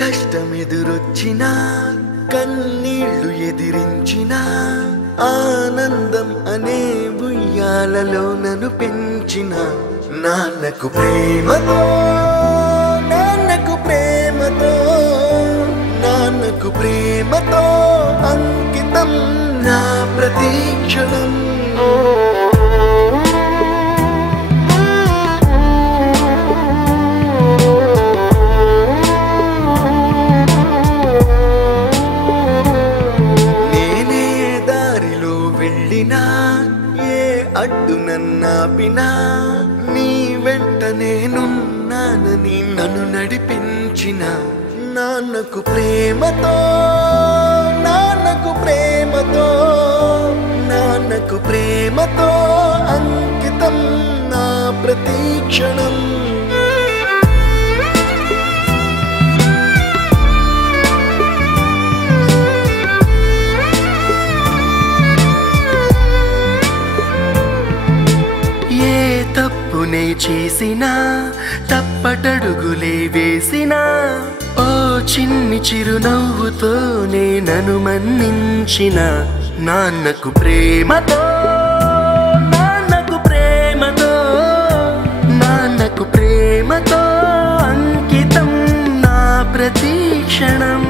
కష్టమెదురొచ్చినా కన్నీళ్లు ఎదిరించినా ఆనందం అనే ఉయ్యాలలో నన్ను పెంచిన నాన్నకు ప్రేమతో నాన్నకు ప్రేమతో నాన్నకు ప్రేమతో అంకితం నా ప్రతి క్షణం. ఏ అడ్డు నన్నాపినా నీ వెంట నేనున్నానని నన్ను నడిపించిన నాన్నకు ప్రేమతో నాన్నకు ప్రేమతో నాన్నకు ప్రేమతో అంకితం నా ప్రతి క్షణం. తప్పునే చేసినా తప్పటడుగులే వేసినా ఓ చిన్ని చిరునవ్వుతోనే నన్ను మన్నించిన నాన్నకు ప్రేమతో నాన్నకు ప్రేమతో నాన్నకు ప్రేమతో అంకితం నా ప్రతి క్షణం.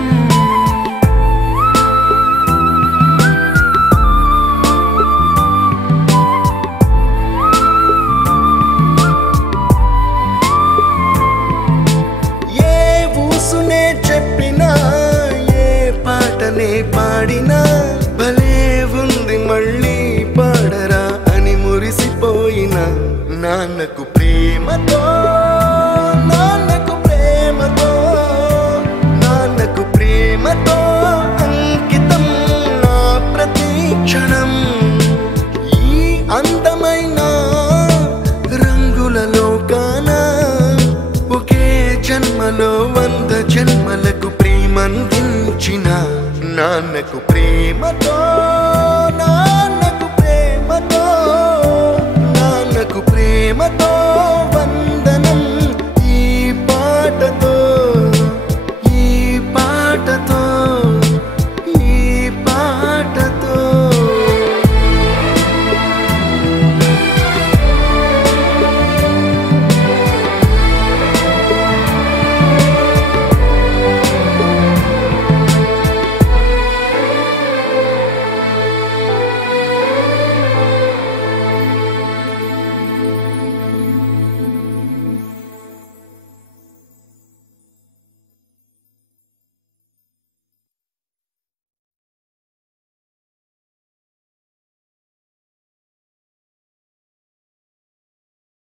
చెప్పినా ఏ పాటనే పాడినా భలే ఉంది మళ్ళీ పాడరా అని మురిసిపోయిన నాన్నకు ప్రేమతో నాన్నకు ప్రేమతో నాన్నకు ప్రేమతో అంకితం నా ప్రతి క్షణం. ఈ అందమైన రంగుల లోకాన ఒకే జన్మలో 100 జన్మలకు ప్రేమందించిన నాన్నకు ప్రేమతో